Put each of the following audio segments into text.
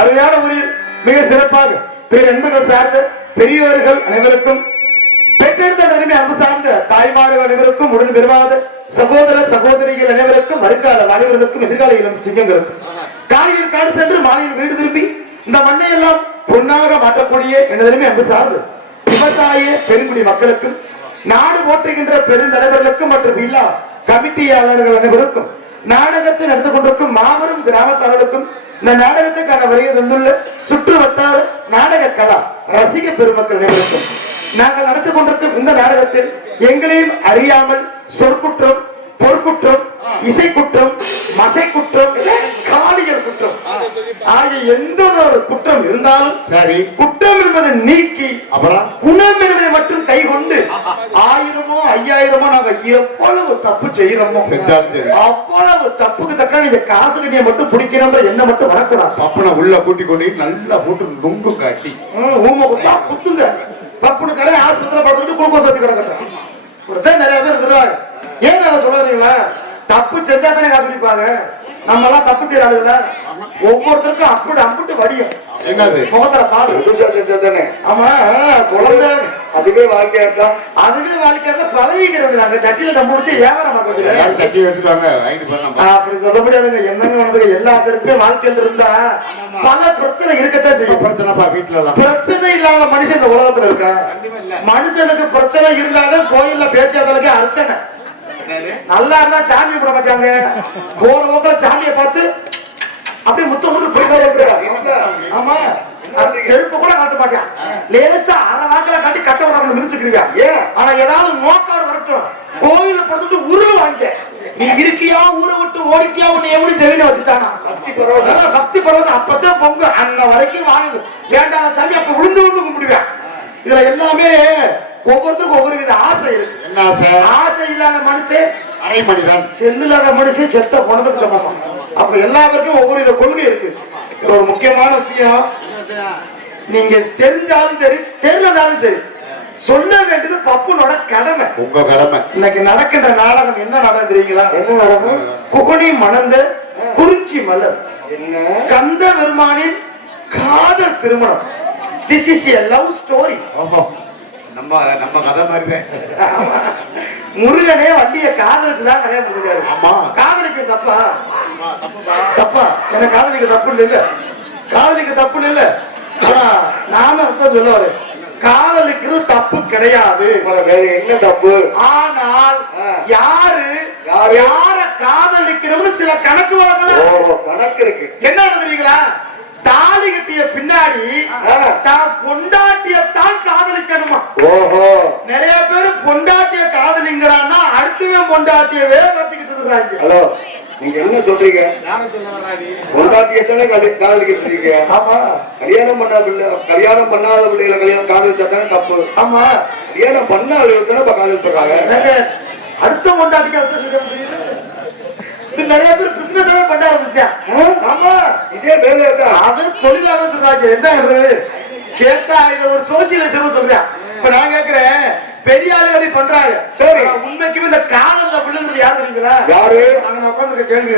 அருமையான முறையில் மிக சிறப்பாக பெருமைகள் சார்ந்த பெரியவர்கள் அனைவருக்கும் பெற்றெடுத்த நன்மை அன்பு சார்ந்த தாய்மார்கள் அனைவருக்கும் உடன் பெறுவாத சகோதர சகோதரிகள் அனைவருக்கும் வருங்கால அனைவர்களுக்கும் எதிர்கால இளம் சிங்கங்களுக்கும் காலையில் காடு சென்று மாலையில் வீடு திரும்பி இந்த மண்ணை எல்லாம் பொன்னாக மாற்றக்கூடிய எனதருமை அன்பு சார்ந்து விவசாய பெருங்குடி மக்களுக்கும் நாடு போற்றுகின்ற பெருந்தலைவர்களுக்கும் மற்றும் இல்லா கமிட்டியாளர்கள் அனைவருக்கும் நாடகத்தை நடந்து கொண்டிருக்கும் மாபெரும் கிராமத்தாளர்களுக்கும் இந்த நாடகத்துக்கான வருகை தந்துள்ள சுற்று வட்டார நாடக கலா ரசிக பெருமக்கள் அனைவருக்கும் நாங்கள் நடத்தி கொண்டிருக்கும் இந்த நாடகத்தில் எங்களையும் அறியாமல் சொற்குற்றம் பொற்குற்றம் இசைக்குற்றம் மசைக்குற்றம் காலிகள் குற்றம் ஆகிய எந்த ஒரு குற்றம் இருந்தாலும் சரி குற்றம் என்பதை நீக்கி அப்புறம் குணம் என்பதை மட்டும் கை கொண்டு 1000மோ 5000மோ நாங்க எவ்வளவு தப்பு செய்யறோமோ அவ்வளவு தப்புக்கு தக்க நீங்க காசுகனியை மட்டும் பிடிக்கணும் என்ன மட்டும் வரக்கூடாது பப்பனை உள்ள கூட்டி கொண்டு நல்லா போட்டு நொங்கு காட்டி ஊமை குத்தா குத்துங்க பப்புனு கடை ஆஸ்பத்திரியில பார்த்துட்டு குளுக்கோஸ் வச்சு கிடக்குறேன் நிறைய பேர் இருக்கிறாங்க. ஏன் அதை சொல்றீங்களா? தப்பு செஞ்சா தானே காசு பிடிப்பாங்க. நம்ம எல்லாம் தப்பு செய்யறாங்கல்ல, ஒவ்வொருத்தருக்கும் அப்படி அம்பிட்டு வடியும். என்னது முகத்துல பாடு தானே? ஆமா, குழந்தை அதுவே வாழ்க்கையா இருக்கா? அதுவே வாழ்க்கையா இருந்தா பழகிக்கிறது. நாங்க சட்டியில நம்ம முடிச்சு வியாபாரம் பார்க்க சட்டி எடுத்துவாங்க வாங்கிட்டு போலாம். அப்படி சொல்ல முடியாதுங்க. என்னங்க வந்தது எல்லா பேருக்குமே வாழ்க்கையில இருந்தா பல பிரச்சனை இருக்கத்தான் செய்யும். பிரச்சனைப்பா வீட்டுல எல்லாம் பிரச்சனை இல்லாத மனுஷன் இந்த உலகத்துல இருக்கா? மனுஷனுக்கு பிரச்சனை இருந்தாத கோயில்ல பேச்சாதலுக்கு அர்ச்சனை. நல்லா இருந்தா சாமி கும்பிட மாட்டாங்க. போற போக்குல சாமியை பார்த்து அப்படியே முத்து முத்து போயிட்டு ஆமா செருப்பு கூட காட்ட மாட்டான். லேசா அரை வாக்கில காட்டி கட்ட விடாம மிதிச்சுக்கிறீங்க. ஆனா ஏதாவது நோக்காடு வரட்டும், கோயில படுத்துட்டு உருள் வாங்க. நீ இருக்கியா ஊரை விட்டு ஓடிக்கியா உன்னை எப்படி செவின வச்சுட்டானா? பக்தி பரவசம் அப்பதான் பொங்க அன்ன வரைக்கும் வாங்க வேண்டாம் சாமி. அப்ப உளுந்து உளுந்து கும்பிடுவேன். இதுல எல்லாமே ஒவ்வொருத்தருக்கும் ஒவ்வொரு வித ஆசை இருக்கு. என்ன ஆசை? ஆசை இல்லாத மனுஷன் அரை மணிதான், செல்லு இல்லாத மனுஷன் செத்த போனதுக்கு சமம். அப்ப எல்லாருக்கும் ஒவ்வொரு வித கொள்கை இருக்கு. ஒரு முக்கியமான விஷயம், நீங்க தெரிஞ்சாலும் சரி தெரியலனாலும் சரி சொல்ல வேண்டியது பப்புனோட கடமை, உங்க கடமை. இன்னைக்கு நடக்கின்ற நாடகம் என்ன நாடகம் தெரியுங்களா? என்ன நாடகம்? குகுனி மணந்த குறிச்சி மலர், கந்த பெருமானின் காதல் திருமணம். This is a love story. நம்ம கதை மாதிரி முருகனே வள்ளிய காதலிச்சுதான் கல்யாணம் பண்ணிருக்காரு. ஆமா, காதலிக்க தப்பா? தப்பா? என்ன காதலிக்க தப்பு இல்ல, காதலிக்க தப்பு இல்ல. ஆனா நானும் அதான் சொல்லுவாரு, காதலிக்கிறது தப்பு கிடையாது. என்ன தப்பு? ஆனால் யார காதலிக்கிறோம்னு சில கணக்கு வழங்கலாம். கணக்கு இருக்கு. என்ன தெரியுங்களா? தாலி கட்டிய பின்னாடி தான் பொண்டாட்டியத்தான் காதலிக்கணுமா? ஓஹோ, நிறைய பேரு பொண்டாட்டிய காதலிங்கிறான்னா பொண்டாட்டியவே வத்திக்கிட்டு இருக்கிறாங்க. ஹலோ, நீங்க என்ன சொல்றீங்க? பொண்டாட்டியத்தானே காதலிக்க சொல்றீங்க? ஆமா. கல்யாணம் பண்ணாத பிள்ளைகளை கல்யாணம் காதலிச்சா தானே தப்பு. ஆமா. கல்யாணம் பண்ண ஆளுகள் தானே காதலிப்படுறாங்க. அடுத்த பொண்டாட்டிக்கு இது நிறைய பேர் பிசினஸாவே பண்ண ஆரம்பிச்சிட்டேன். ஆமா, இதே வேலை இருக்கா? அது தொழிலாக இருக்காங்க. என்ன கேட்டா இத ஒரு சோசியலிசம் சொல்றேன். இப்ப நான் கேக்குறேன், பெரிய ஆளுகளை பண்றாங்க. சரி, உண்மைக்குமே இந்த காதல்ல விழுங்குறது யாரு தெரியுங்களா? யாரு? அங்க உட்காந்துருக்க கேள்வி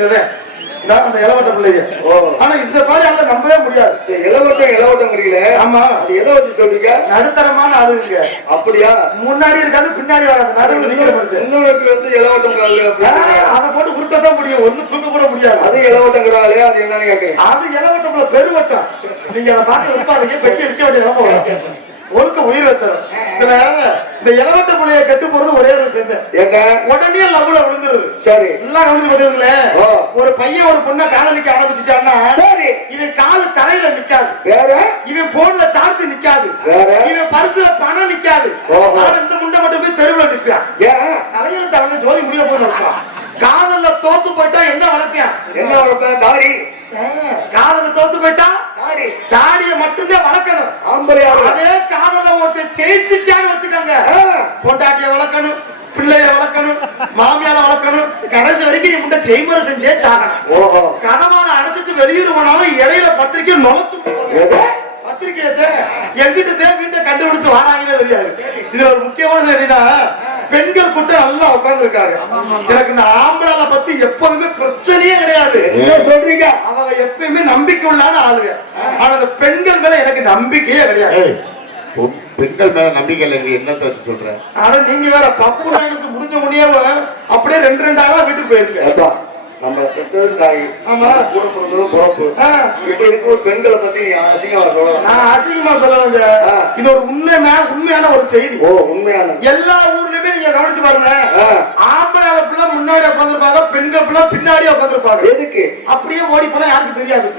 அந்த இளவட்ட பிள்ளைங்க. ஆனா இந்த மாதிரி ஆள நம்பவே முடியாது. இளவட்டங்கிறீங்களே. ஆமா, அது எதை வச்சு சொல்றீங்க? நடுத்தரமான ஆளுங்க. அப்படியா? முன்னாடி இருக்காது, பின்னாடி வராது, நடுவில் நிக்கிற மனுஷன். இன்னொருக்கு வந்து இளவட்டம் அதை போட்டு உருட்டதான் முடியும், ஒண்ணு தூக்க கூட முடியாது. அது இளவட்டங்கிறாளே, அது என்னன்னு கேட்கிறேன். அது இளவட்டம் பெருவட்டம். நீங்க அதை பார்த்து விற்பாதீங்க, பெரிய விற்க வேண்டிய ஒருக்கு உயிர் வைத்தரும். இதுல இந்த இளவட்ட புள்ளைய கெட்டு போறது ஒரே ஒரு விஷயம். உடனே லவ்ல விழுந்துருது. சரி, எல்லாம் கவனிச்சு பாத்தீங்களே. ஒரு பையன் ஒரு பொண்ணை காதலிக்க ஆரம்பிச்சுட்டான்னா, சரி, இவன் காலு தலையில நிக்காது, வேற இவன் போன்ல சார்ஜ் நிக்காது, வேற இவன் பரிசுல பணம் நிக்காது. ஆனா இந்த முண்டை மட்டும் போய் தெருவுல நிற்பான். தலையில தலையில ஜோதி முடிய போய் நிற்பான். காதல்ல தோத்து போயிட்டா என்ன வளர்ப்பான்? என்ன வளர்ப்பான்? தாடி. காதல தோத்து போயிட்டா தாடிய மட்டும்தான் வளர்க்கணும். அதே காதல ஒருத்தர் ஜெயிச்சுட்டான்னு வச்சுக்கோங்க, பொண்டாட்டிய வளர்க்கணும், பிள்ளைய வளர்க்கணும், மாமியால வளர்க்கணும், கடைசி வரைக்கும் நீ முன்ன செய்முறை செஞ்சே சாகணும். கனவால அடைச்சிட்டு வெளியூர் போனாலும் இடையில பத்திரிக்கை நுழைச்சு பத்திரிக்கை எங்கிட்ட வீட்டை கண்டுபிடிச்சு வாராங்கன்னு தெரியாது. இதுல ஒரு முக்கியமான என்னன்னா, பெண்கள் கூட்டம் நல்லா உட்கார்ந்து இருக்காங்க. எனக்கு இந்த ஆம்பளால பத்தி எப்போதுமே பிரச்சனையே கிடையாது. சொல்றீங்க, அவங்க எப்பயுமே நம்பிக்கை உள்ளான ஆளுங்க. ஆனா அந்த பெண்கள் மேல எனக்கு நம்பிக்கையே கிடையாது. பெண்கள் மேல நம்பிக்கை இல்லைங்க, என்ன சொல்ற? ஆனா நீங்க வேற பப்பு நாயனுக்கு முடிஞ்ச முடியாம அப்படியே ரெண்டு ஆளா வீட்டுக்கு போயிருக்கு. நம்ம பெற்றது தாய், ஆமா, கூட பிறந்தது பிறப்பு. இப்ப இருக்க ஒரு பெண்களை பத்தி அசிங்கமா சொல்லலாம். நான் அசிங்கமா சொல்லலங்க, இது ஒரு உண்மையான ஒரு செய்தி. ஓ, உண்மையான. எல்லா ஊர்லயுமே நீங்க கவனிச்சு பாருங்க, ஆம்பளை பிள்ளை முன்னாடி உட்காந்துருப்பாங்க, பெண்கள் பிள்ளை பின்னாடி உட்காந்துருப்பாங்க. எதுக்கு? அப்படியே ஓடி போனா யாருக்கு தெரியாது.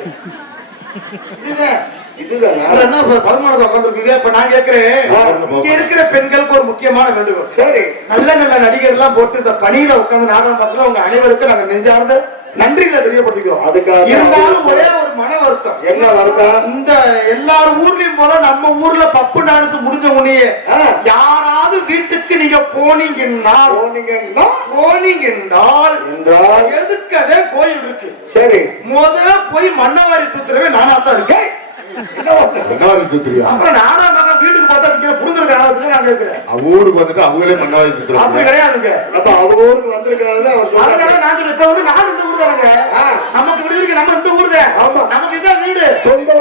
பெண்களுக்கு ஒரு முக்கியமான வேண்டுகோள். சரி, நல்ல நல்ல நடிகர் எல்லாம் போட்டு இந்த பணியில உட்கார்ந்து நாடகம் பார்த்து உங்க அனைவருக்கும் நாங்க நெஞ்சார்ந்த நன்றிகளை தெரியப்படுத்திக்கிறோம். அதுக்காக இருந்தாலும் ஒரே ஒரு மன வருத்தம். என்ன வருத்தம்? இந்த எல்லாரும் ஊர்லயும் போல நம்ம ஊர்ல பப்பு டான்ஸ் முடிஞ்ச உடனே யாராவது வீட்டுக்கு நீங்க போனீங்கன்னா எதுக்கு அதே கோயில் இருக்கு. சரி, போய் மண்ணவாரி தூத்துறவே நானாத்தான் இருக்கேன். அப்புறம் நானா வீட்டுக்கு பார்த்தா ஊருக்கு வந்துட்டு அவங்களே மண்ணவாரி தூத்துறாங்க. அப்படி கிடையாதுங்க. அப்ப அவங்க ஊருக்கு வந்திருக்காங்க. நமக்கு வீடு இருக்கு, நம்ம இந்த ஊரு தான். நமக்கு இதான் வீடு, சொந்தம்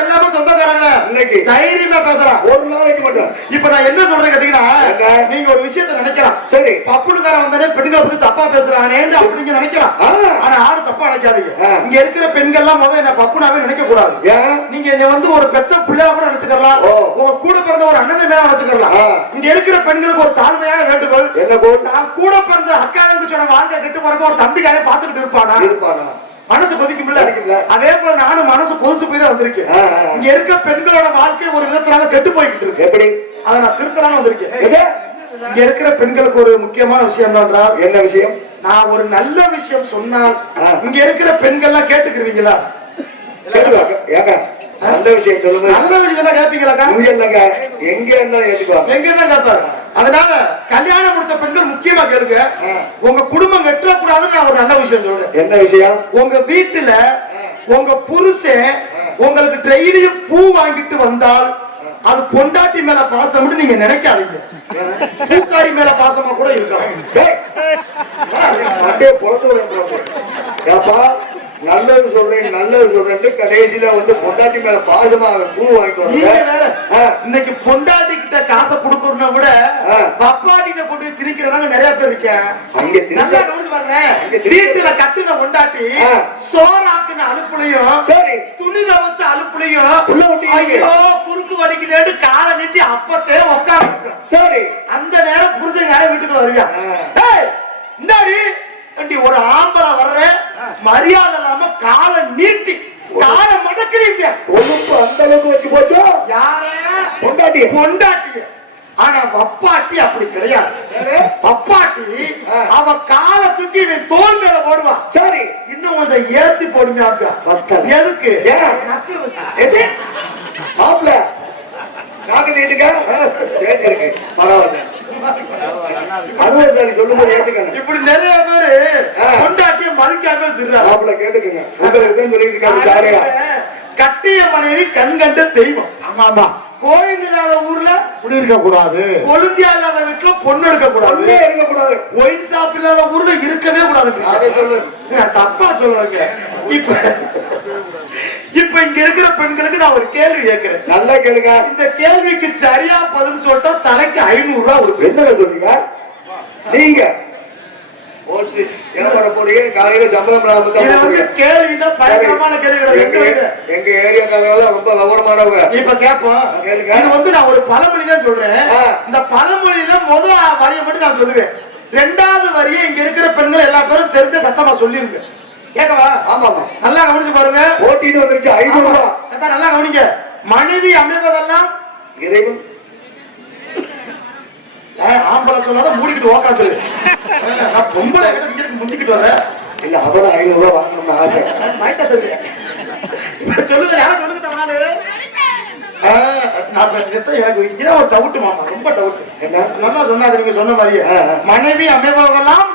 எல்லாமே சொந்தக்காரங்க. இன்னைக்கு தைரியமா பேசலாம், ஒரு நாளைக்கு மட்டும். இப்ப நான் என்ன சொல்றேன் கேட்டீங்கன்னா, நீங்க ஒரு விஷயத்த நினைக்கலாம். சரி, பப்புனுக்காரன் வந்தானே பெண்களை பத்தி தப்பா பேசுறானே அப்படின்னு நினைக்கலாம். ஆனா ஆடு தப்பா நினைக்காதீங்க. இங்க இருக்கிற பெண்கள் எல்லாம் முதல்ல என்ன பப்புனாவே நினைக்க கூடாது. நீங்க என்ன வந்து ஒரு பெத்த பிள்ளையா கூட நினைச்சுக்கலாம், உங்க கூட பிறந்த ஒரு அண்ணன் மேல நினைச்சுக்கலாம். இங்க இருக்கிற பெண்களுக்கு ஒரு தாழ்மையான வேண்டுகோள். நான் கூட பிறந்த அக்கா தங்கச்சியோட வாழ்க்கை கெட்டு போறப்ப ஒரு தம்பிக்காரே பாத்துக்கிட்டு இருப்பானா? மனசு கொதிக்கும். அதே போல நானும் மனசு கொதிச்சு போய் தான் வந்திருக்கேன். இங்க இருக்க பெண்களோட வாழ்க்கை ஒரு விதத்தினால கெட்டு போய்கிட்டு இருக்கு. எப்படி? அதை நான் திருத்தலான்னு வந்திருக்கேன். இங்க இருக்கிற பெண்களுக்கு ஒரு முக்கியமான விஷயம் என்றால், என்ன விஷயம்? நான் ஒரு நல்ல விஷயம் சொன்னால் இங்க இருக்கிற பெண்கள் எல்லாம் கேட்டுக்கிறீங்களா? நல்ல விஷயம் சொல்லுங்க. நல்ல விஷயம் தான் கேட்பீங்களா? இல்லங்க, எங்க இருந்தாலும் ஏத்துக்குவாங்க, எங்க தான் கேட்பாரு. அதனால கல்யாணம் முடிச்ச பெண்கள் முக்கியமா கேளுங்க, உங்க குடும்பம் வெற்ற கூடாதுன்னு நான் ஒரு நல்ல விஷயம் சொல்றேன். என்ன விஷயம்? உங்க வீட்டுல உங்க புருஷன் உங்களுக்கு டெய்லியும் பூ வாங்கிட்டு வந்தால் அது பொண்டாட்டி மேல பாசம் நீங்க நினைக்காதீங்க, பூக்காரி மேல பாசமா கூட இருக்கலாம். நல்லது சொல்றேன் கடைசியில வந்து பொண்டாட்டி மேல பாசமா பூ வாங்கிட்டு. இன்னைக்கு பொண்டாட்டி கிட்ட காசை கொடுக்கறத விட பப்பாட்டி கிட்ட கொண்டு போய் திணிக்கிறதாங்க நிறைய பேர் இருக்கேன். வீட்டுல கட்டுன பொண்டாட்டி சோறாக்குன அலுப்புலையும் சரி, துணித வச்ச அலுப்புலையும் குறுக்கு வலிக்குதேன்னு காலை நீட்டி அப்பத்தே உட்காந்து. சரி, அந்த நேரம் புருஷன் யாரும் வீட்டுக்குள்ள வருவியா? இந்தாடி ஒரு ஆம்பளை வர்ற மரியாதை இல்லாம காலை நீட்டி காலை மடக்கிறீங்க. ஒழுப்பு அந்த அளவுக்கு வச்சு போச்சோ? யாரே? பொண்டாட்டி. ஆனா பப்பாட்டி அப்படி கிடையாது. பப்பாட்டி அவ காலை தூக்கி இவன் தோல் மேல போடுவான். சரி, இன்னும் கொஞ்சம் ஏத்தி போடுங்க. எதுக்கு? எது மாப்பிள்ள நாக்கு நீட்டுக்க இருக்கு பரவாயில்ல. அறுபது சொல்லும்போது ஏத்துக்கணும். இப்படி நிறைய பேரு கொண்டாட்டிய மதிக்காம திர்றாங்க. மாப்பிள்ள கேட்டுக்கங்க, உங்களுக்கு சொல்லிட்டு இருக்காங்க. கட்டிய மனைவி கண் கண்ட தெய்வம். ஆமா ஆமா. கோயில் இல்லாத ஊர்ல குடியிருக்க கூடாது, கொழுந்தியா இல்லாத வீட்டுல பொண்ணு எடுக்க கூடாது, எடுக்க கூடாது, ஒயின் ஷாப் இல்லாத ஊர்ல இருக்கவே கூடாது. அதை சொல்லு. தப்பா சொல்றேங்க. இப்ப இங்க இருக்கிற பெண்களுக்கு நான் ஒரு கேள்வி கேட்கிறேன். நல்லா கேளுங்க. இந்த கேள்விக்கு சரியா பதில் சொல்லிட்டா தலைக்கு 500 ரூபாய் கொடுப்பேன். என்ன சொல்றீங்க நீங்க? போச்சு ஏமாற போறீங்க. காலையில சம்பளம் கேள்வின்னா பயங்கரமான கேள்வி. எங்க ஏரியாக்காரங்க ரொம்ப விவரமானவங்க. இப்ப கேட்போம். இது வந்து நான் ஒரு பழமொழி தான் சொல்றேன். இந்த பழமொழியில முதல் வரியை மட்டும் நான் சொல்லுவேன். 2வது வரியை இங்க இருக்கிற பெண்கள் எல்லா பேரும் தெரிஞ்ச சத்தமா சொல்லிருக்கு. கேட்கவா? ஆமா. நல்லா கவனிச்சு பாருங்க. போட்டின்னு வந்துருச்சு 500 ரூபாய். நல்லா கவனிங்க. மனைவி அமைப்பதெல்லாம் இறைவன். ஆம்பளை சொல்லாத மூடிக்கிட்டு உக்காந்துரு. நான் பொம்பளை கிட்ட முந்திக்கிட்டு வரேன். இல்ல அவரும் 500 ரூபாய் வாங்கணும்னு ஆசை. வயசா தெரியும். சொல்லுங்க, யாரும் சொல்லுங்க. எனக்கு இங்கதான் ஒரு டவுட் மாமா, ரொம்ப டவுட். நல்லா சொன்னாங்க நீங்க சொன்ன மாதிரியே. மனைவி அமைப்பதெல்லாம்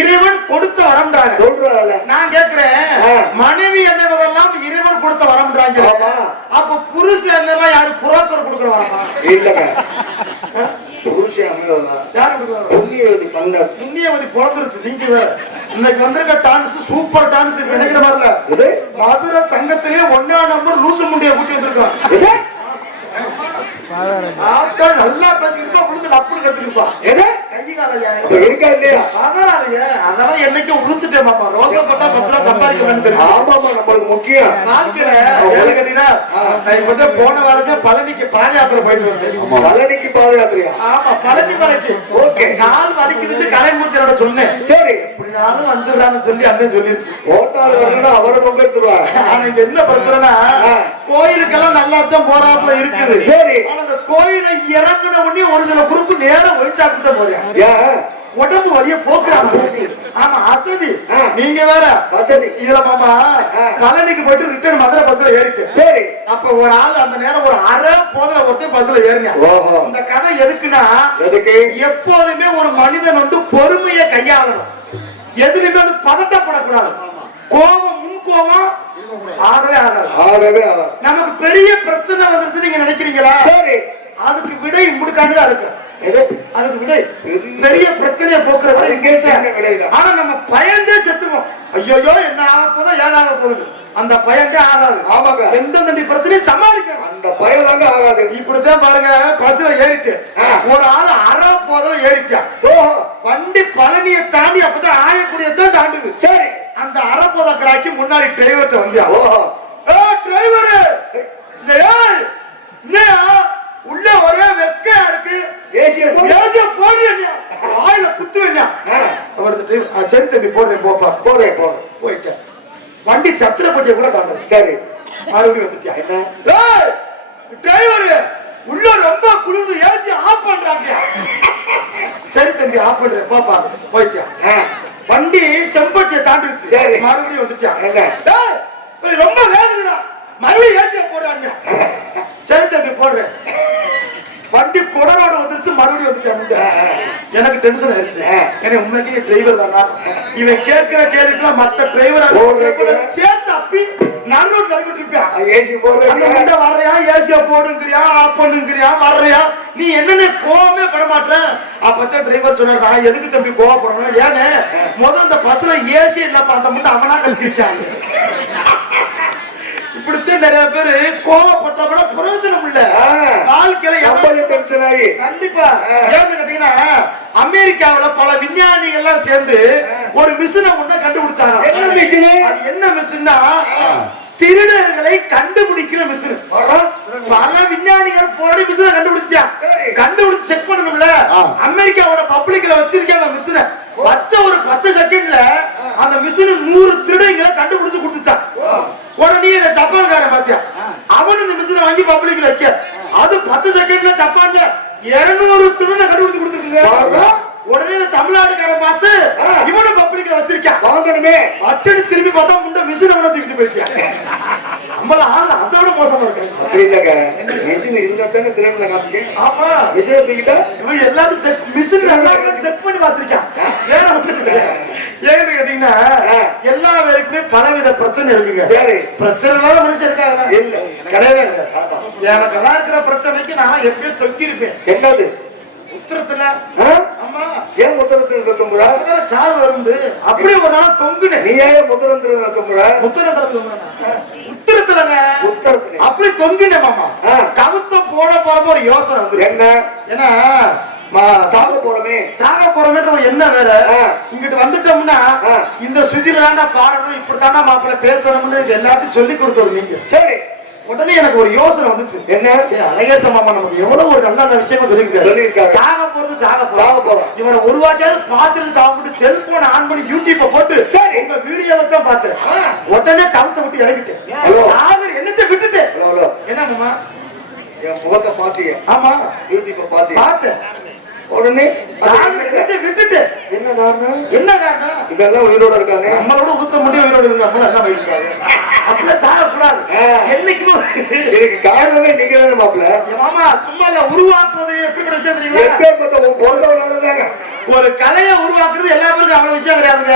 இறைவன் கொடுத்த வரம்ன்றாங்க. சொல்றாங்க. நான் கேட்கிறேன், மனைவி அமைவதெல்லாம் இறைவன் கொடுத்த வரம்ன்றாங்க. அப்ப புருஷன் எல்லாம் யாரு புரோக்கர் கொடுக்குற வரமா? இல்லங்க, புருஷன் அமைவதெல்லாம் யாரு கொடுக்குறாங்க? புண்ணியவதி பண்ண புண்ணியவதி பிறந்துருச்சு. நீங்க வேற இன்னைக்கு வந்திருக்க டான்ஸ் சூப்பர் டான்ஸ் நினைக்கிற மாதிரில மதுரை சங்கத்திலேயே 1ஆம் நம்பர் லூசு முண்டிய கூட்டி வந்திருக்கான். நல்லா பேசிக்கிட்டு விழுந்து டப்புனு கட்டிருப்பா. இருக்கா இல்லையா? அதெல்லாம் என்னைக்கு உளுத்துட்டேன் மாமா. ரோசப்பட்டா 10 ரூபா சம்பாதிக்க வேண்டும். ஆமாமா, நம்மளுக்கு முக்கியம். போன வாரத்தை பழனிக்கு பாத யாத்திரை போயிட்டு வந்தேன். பழனிக்கு பாத யாத்திரையா? ஆமா, பழனி மலைக்கு. ஓகே, நாள் வலிக்குதுன்னு கலைமுத்திரோட சொன்னேன். சரி, இப்படினாலும் வந்துடுறான்னு சொல்லி அண்ணன் சொல்லிருச்சு. ஓட்டாள் வரணும்னா அவரை பங்கெடுத்துருவாங்க. ஆனா இங்க என்ன பிரச்சனைனா, கோயிலுக்கெல்லாம் நல்லா தான் போறாப்புல இருக்குது. சரி, அந்த கோயிலை இறங்கின உடனே ஒரு சில குரூப் நேரம் ஒழிச்சாப்பிட்டு தான் போறேன். உடம்பு வலிய போக்குறாங்க. ஆமா, அசதி. நீங்க வேற வசதி. இதுல மாமா பழனிக்கு போயிட்டு ரிட்டர்ன் மதுரை பஸ்ல ஏறிட்டு. சரி, அப்ப ஒரு ஆள் அந்த நேரம் ஒரு அரை போதல ஒருத்தர் பஸ்ல ஏறினா. இந்த கதை எதுக்குன்னா, எப்போதுமே ஒரு மனிதன் வந்து பொறுமையை கையாளணும். எதுலையுமே வந்து பதட்டப்படக்கூடாது. கோபம், முன்கோபம் ஆகவே ஆகாது. நமக்கு பெரிய பிரச்சனை வந்துருச்சு நீங்க நினைக்கிறீங்களா? சரி, அதுக்கு விடை முடுக்காண்டுதான் இருக்கு. அதுக்கு விடை பெரிய பிரச்சனையை போக்குறது. ஆனா நம்ம பயந்தே செத்துவோம். ஐயோ என்ன ஆக போதோ ஏதாக போகுது, அந்த பயந்தே ஆகாது. ஆமாங்க, எந்த தண்டி பிரச்சனையும் சமாளிக்கணும். அந்த பயந்தாங்க ஆகாது. இப்படித்தான் பாருங்க, பஸ்ல ஏறிட்டு ஒரு ஆள் அரை போதில் ஏறிட்டான். வண்டி பழனியை தாண்டி அப்பதான் ஆயக்கூடியதான் தாண்டுது. சரி, அந்த அரை போத கிராக்கி முன்னாடி டிரைவர்ட்ட வந்தியா. டிரைவரு உள்ள ஒரே வெக்கையா இருக்கு, ஆயில குத்து வேண்டாம். சரி தம்பி போடுறேன், போப்பா போறேன் போயிட்டேன். வண்டி சத்திரப்பட்டிய கூட தாண்டது. சரி, மறுபடியும் வந்துட்டியா. டிரைவரு உள்ள ரொம்ப குளிர்ந்து ஏசி ஆஃப் பண்றாங்க. சரி தம்பி ஆஃப் பண்றேன், போப்பா போயிட்டேன். வண்டி செம்பட்டிய தாண்டிடுச்சு. சரி, மறுபடியும் வந்துட்டான். ரொம்ப வேணுதுடா, மறுபடியும் ஏசிய போடுறாங்க. சரி தம்பி போடுறேன். வண்டி கொடரோட வந்துருச்சு, மறுபடியும் வந்துட்டான். எனக்கு டென்ஷன் ஆயிடுச்சு. ஏன்னா உண்மைக்கு டிரைவர் தானா, இவன் கேட்கிற கேள்விக்குலாம் மத்த டிரைவர் சேர்த்து அப்பி நடுரோடு நடக்கிட்டு இருப்பான். ஏசி போடுற வர்றியா, ஏசியா போடுங்கிறியா, ஆஃப் பண்ணுங்கிறியா, வர்றியா, நீ என்னன்னு கோவமே பட மாட்டேற. அப்பதான் டிரைவர் சொன்னார், நான் எதுக்கு தம்பி கோவப்படணும், ஏன்னு முதல் அந்த பஸ்ல ஏசி இல்லப்பா, அந்த முட்டை அவனா கழிச்சிருக்காங்க. இப்படித்தான் நிறைய பேரு கோவப்பட்ட பிரயோஜனம் இல்ல வாழ்க்கையில. கண்டிப்பா ஏன்னு கேட்டீங்கன்னா, அமெரிக்காவில பல விஞ்ஞானிகள் எல்லாம் சேர்ந்து ஒரு மிஷினை ஒண்ணு கண்டுபிடிச்சாங்க. என்ன மிஷின்? என்ன மிஷின்னா, திருடர்களை கண்டுபிடிக்கிற மிஷின். பல விஞ்ஞானிகள் போராடி மிஷினை கண்டுபிடிச்சிட்டான். கண்டுபிடிச்சு செக் பண்ணணும்ல, அமெரிக்காவோட பப்ளிக்ல வச்சிருக்கேன் அந்த மிஷினை. வச்ச ஒரு 10 செகண்ட்ல அந்த மிஷின் 100 திருடங்களை கண்டுபிடிச்சு கொடுத்துச்சான். உடனே இந்த ஜப்பான்காரன் பாத்தியா, அவன் இந்த மிஷினை வாங்கி பப்ளிக்ல வைக்க, அது 10 செகண்ட்ல ஜப்பான்ல 200 திருடனை கண்டுபிடிச்சு கொடுத்துருக்குங்க. உடனே இந்த தமிழ்நாட்டுக்கார வாங்கணுமே. அச்சடி திரும்பி பார்த்தா முண்டை மிஷின் அவனை தூக்கிட்டு போயிட்டியா? நம்மள ஆள் அதோட மோசமா இருக்காங்க. அப்படி இல்லங்க, மிஷின் இருந்தா தானே திரும்ப காமிக்க. ஆமா, மிஷினை தூக்கிட்டா இவன் எல்லாரும் செக் மிஷின் எல்லாரும் செக் பண்ணி பார்த்திருக்கான். ஏன்னு கேட்டீங்கன்னா எல்லா பேருக்குமே பலவித பிரச்சனை இருக்குங்க. சரி, பிரச்சனை இல்லாத மனுஷன் இருக்காங்க இல்ல, கிடையவே இல்லை. எனக்கெல்லாம் இருக்கிற பிரச்சனைக்கு நான் எப்பயும் தொக்கி இருப்பேன். என்னது உத்தரத்துல? ஆமா, ஏன் உத்தரத்தில் இருக்கமுறா? சாவு வருந்து அப்படியே ஒரு நாள் தொங்குனேன். நீ ஏன் உத்தரத்தில் இருக்கமுறா? உத்தரத்துலங்க உத்தரத்துல அப்படி தொங்கினேன் மாமா. கவுத்த போறப்ப ஒரு யோசனை வந்து என்ன? ஏன்னா சாக போறமே என்ன வேற இங்கிட்டு வந்துட்டோம்னா இந்த சுதில தாண்டா பாடணும், இப்படித்தாண்டா மாப்பிள்ள பேசணும்னு எல்லாத்தையும் சொல்லி கொடுத்தோம் நீங்க. சரி, உடனே எனக்கு ஒரு யோசனை வந்துச்சு. என்ன? சரி, அழகேச மாமா நமக்கு எவ்வளவு ஒரு நல்ல நல்ல விஷயமா சொல்லியிருக்காரு. சாக போறோம். இவரை ஒரு வாட்டியாவது பார்த்துட்டு சாப்பிட்டு செல்போன் ஆன் பண்ணி யூடியூப்பை போட்டு உங்க வீடியோவை தான் பார்த்தேன். உடனே கவுத்தை விட்டு இறங்கிட்டேன். சாகர் என்னத்தை விட்டுட்டேன். என்ன மாமா? என் முகத்தை பாத்திய? ஆமா, யூடியூப்பை பார்த்தேன். உடனே விட்டுட்டு என்ன காரணம்? என்ன காரணம்? இதெல்லாம் உயிரோட இருக்காங்க. நம்மளோட ஊத்த முடியும், உயிரோட இருக்காங்க. அப்படிலாம் சாகக்கூடாது என்னைக்குமே. இதுக்கு காரணமே நீங்க தானே மாப்பிள்ள. மாமா சும்மா இல்ல, உருவாக்குவது எப்படி விஷயம் தெரியுங்களா? ஒரு கலையை உருவாக்குறது எல்லா பேருக்கும் அவ்வளவு விஷயம் கிடையாதுங்க.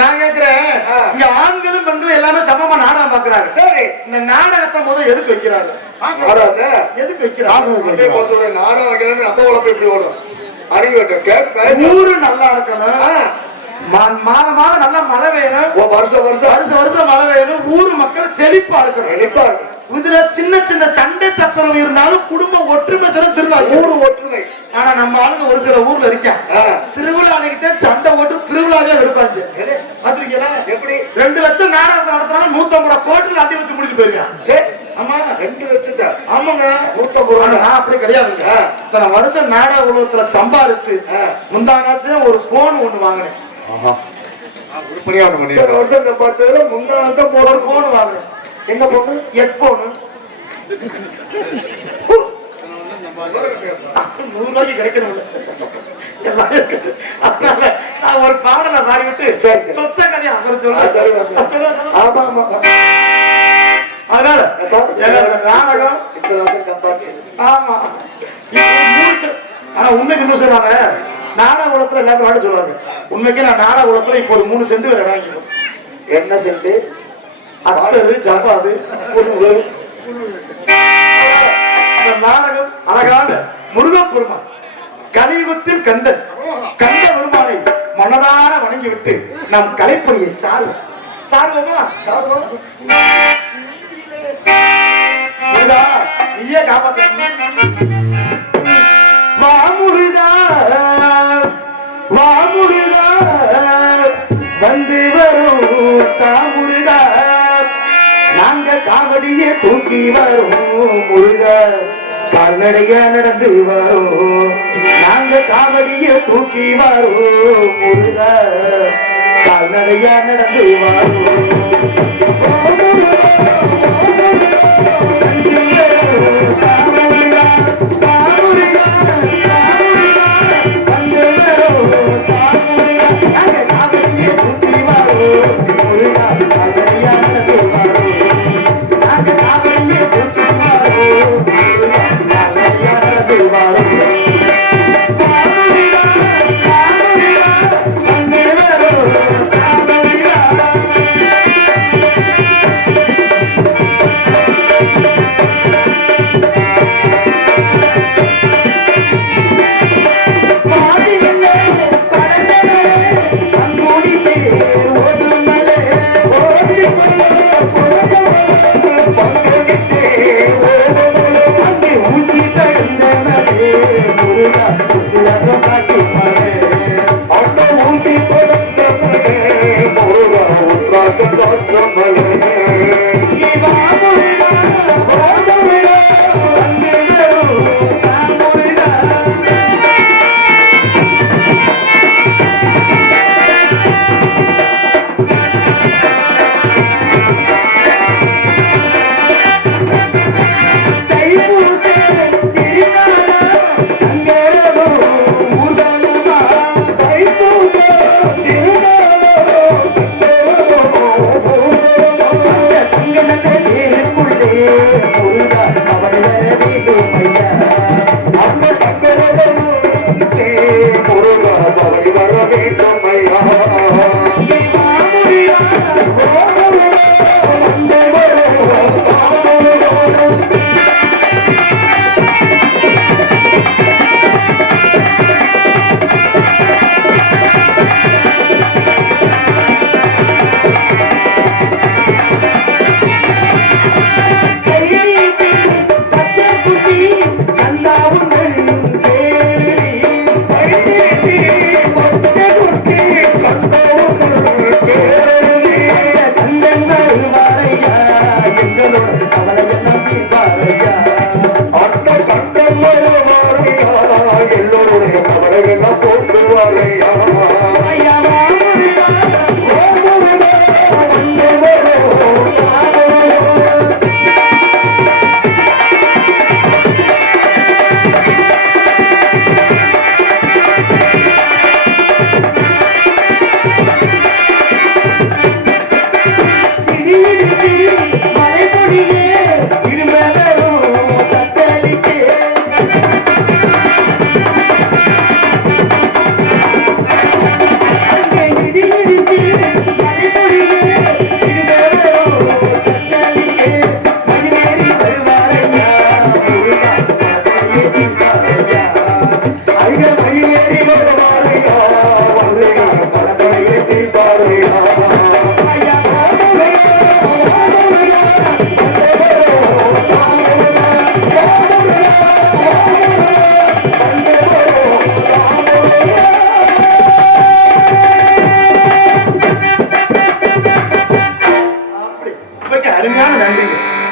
நான் கேட்கிறேன், இங்க ஆண்களும் பெண்களும் எல்லாமே சமமா நாடகம் பாக்குறாங்க. சரி, இந்த நாடகத்தை முதல் எதுக்கு வைக்கிறாங்க? எதுக்கு வைக்கிறாங்க? நாடகம் வைக்கலன்னு நம்ம உழப்பு எப்படி ஓடும்? ஊரு நல்லா இருக்கணும், மாதம் மாதம் நல்லா மழை வேணும், வருஷம் மழை வேணும், ஊர் மக்கள் செழிப்பா இருக்கணும். இதுல சின்ன சின்ன சண்டை சச்சரவு இருந்தாலும் குடும்ப ஒற்றுமை சில திருவிழா, ஊரு ஒற்றுமை. ஆனா நம்ம ஆளுங்க ஒரு சில ஊர்ல இருக்கேன், திருவிழா அன்னைக்கு சண்டை ஓட்டு திருவிழாவே எடுப்பாங்க. பாத்திருக்கீங்களா? எப்படி 2 லட்சம் நாடகம் நடத்தினாலும் 150 கோட்டில் அடி வச்சு முடிச்சு போயிருக்கேன். ஆமா, 2 லட்சத்தை. ஆமாங்க, 150. நான் அப்படி கிடையாதுங்க. இத்தனை வருஷம் நாடக உலகத்துல சம்பாரிச்சு முந்தானத்துல ஒரு போன் ஒண்ணு வாங்கினேன். வருஷம் சம்பாதிச்சதுல முந்தானத்தை ஒரு போன் வாங்கினேன். என்ன பொண்ணு? ஹெட்போனு 100 ரூபாய்க்கு கிடைக்கணும். எல்லாம் இருக்கட்டும். அதனால நான் ஒரு பாடலை பாடிவிட்டு சொச்ச கதையா சொல்லுங்க. அதனால நாடகம் ஆமா. ஆனா உண்மைக்கு இன்னும் சொல்லுவாங்க, நாடக உலகத்துல எல்லாரும் வாட சொல்லுவாங்க. உண்மைக்கு நான் நாடக உலகத்துல இப்போ ஒரு 3 சென்ட் வேற வாங்கிக்கணும். என்ன சென்ட்? அத்தரு ஜபாது நாடகம் அழகான முருகப்பெருமான் கலியுகத்தில் கந்தன் கந்த பெருமானை மனதார வணங்கிவிட்டு நாம் கலைப்பணியை சார்வோமா நீயே காப்பாற்ற வாமுருகா வந்து வரும் தாமுருகா, நாங்க காவடியே தூக்கி வரும் முருகா, கால்நடைய நடந்து வரும். நாங்க காவடியே தூக்கி வரும் முருகா, கால்நடைய நடந்து வரும்.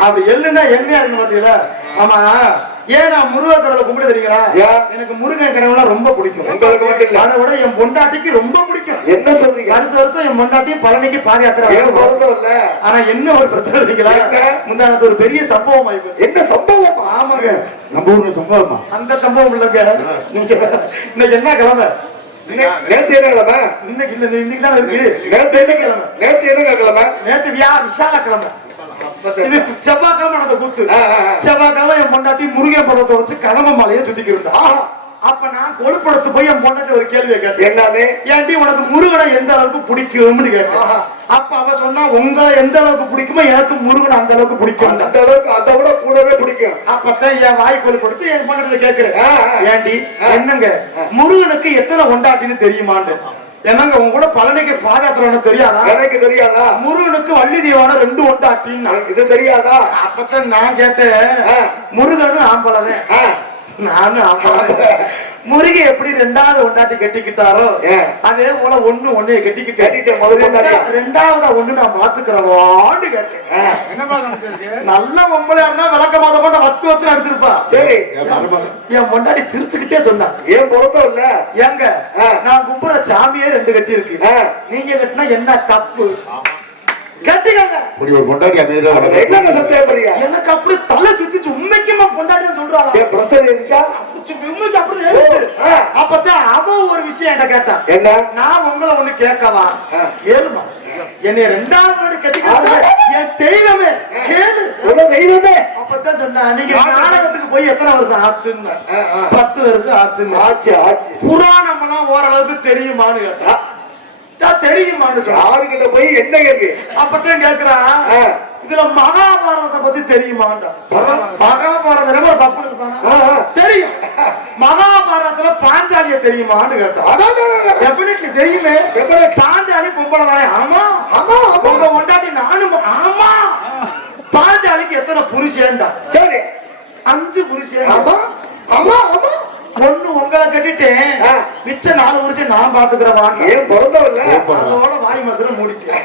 அப்படி எள்ளுன்னா எண்ணெயா இருக்கு பாத்தீங்களா? ஆமா, ஏன் நான் முருகன் கடவுளை கும்பிட்டு தெரியுங்களா? எனக்கு முருகன் கடவுள்லாம் ரொம்ப பிடிக்கும். அதை விட என் பொண்டாட்டிக்கு ரொம்ப பிடிக்கும். என்ன சொல்றீங்க? வருஷம் என் பொண்டாட்டியும் பழனிக்கு பாத யாத்திரை. ஆனா என்ன ஒரு பிரச்சனை தெரியுங்களா? முந்தானது ஒரு பெரிய சம்பவம் ஆயிப்போச்சு. என்ன சம்பவம்? ஆமாங்க, நம்ம ஊர்ல சம்பவமா? அந்த சம்பவம் இல்லைங்க. இன்னைக்கு என்ன கிழமை? நேத்து என்ன கிழமை? இன்னைக்கு தான் இருக்கு. நேத்து என்ன கிழமை? நேத்து என்ன கிழமை? நேத்து விசால கிழமை. இது செவ்வாய்க்கிழமை நடந்த கூத்து. செவ்வாய்க்கிழமை என் பொண்டாட்டி முருகன் படத்தை வச்சு கலம மாலையை சுத்திக்கு இருந்தா. அப்ப நான் கொழுப்படத்து போய் என் பொண்டாட்டி ஒரு கேள்வியை கேட்டேன். என்னது? ஏன்டி உனக்கு முருகனை எந்த அளவுக்கு பிடிக்கும்னு கேட்டேன். அப்ப அவ சொன்னா, உங்களை எந்த அளவுக்கு பிடிக்குமோ எனக்கு முருகனை அந்த அளவுக்கு பிடிக்கும். அந்த அளவுக்கு அதை விட கூடவே பிடிக்கும். அப்பதான் என் வாய் கொழுப்படுத்து என் பொண்டாட்டில கேட்கிறேன், ஏன்டி என்னங்க முருகனுக்கு எத்தனை கொண்டாட்டின்னு தெரியுமான்னு. என்னங்க உங்க கூட பழனிக்கு பாதயாத்திரை தெரியாதா? எனக்கு தெரியாதா? முருகனுக்கு வள்ளி தெய்வான 2 கொண்டாட்டின்னு இது தெரியாதா? அப்பதான் நான் கேட்டேன், முருகனும் ஆம்பளதான் நானும் ஆம்பள. முருகை எப்படி 2வது கொண்டாட்டி கட்டிக்கிட்டாரோ அதே போல ஒண்ணு கட்டிக்கிட்டு ரெண்டாவதா ஒண்ணு நான் பாத்துக்கிறவான்னு கேட்டேன். நல்ல பொம்பளையா இருந்தா விளக்க மாத போட்ட வத்து அடிச்சிருப்பா. சரி, என் பொண்டாட்டி சிரிச்சுக்கிட்டே சொன்னா, ஏன் பொருத்தம் இல்ல? ஏங்க நான் கும்புற சாமியே 2 கட்டி இருக்கு, நீங்க கட்டினா என்ன தப்பு? எனக்கு அப்படி தலை சுத்திச்சு. உண்மைக்குமா பொண்டாட்டி சொல்றாங்க. அப்பதான் அவ ஒரு விஷயம் என்ன கேட்டா, என்ன நான் உங்களை ஒண்ணு கேட்கவா? ஏழுமா என்னை 2வது கட்டிக்க என் தெய்வமே கேளு. தெய்வமே அப்பதான் சொன்னா, நீங்க நாடகத்துக்கு போய் எத்தனை வருஷம் ஆச்சுன்னு? 10 வருஷம் ஆச்சுன்னு. ஆச்சு ஆச்சு. புராணம் எல்லாம் ஓரளவுக்கு தெரியுமான்னு கேட்டா, தெரியுமான்னு சொன்னா. யாருகிட்ட போய் என்ன கேள்வி? அப்பதான் கேக்குறா, இதுல மகாபாரதத்தை பத்தி தெரியுமாண்டா. மகாபாரதம் ஒரு தப்பு தெரியும். மகாபாரதத்துல பாஞ்சாலிய தெரியுமான்னு கேட்டா, டெபினெட்லி தெரியுமே. பாஞ்சாலி பொம்பளை தானே? ஆமா ஆமா. உங்க கொண்டாட்டி நானும் ஆமா. பாஞ்சாலிக்கு எத்தனை புருஷன்டா? சரி, 5 புருஷன். ஆமா ஆமா ஆமா. ஒண்ணு உங்களை கட்டிட்டேன், மிச்ச 4 வருஷம் நான் பாத்துக்கிறேன். ஏன் பிறந்தவல்ல? அதோட வாய் மசல மூடிட்டேன்.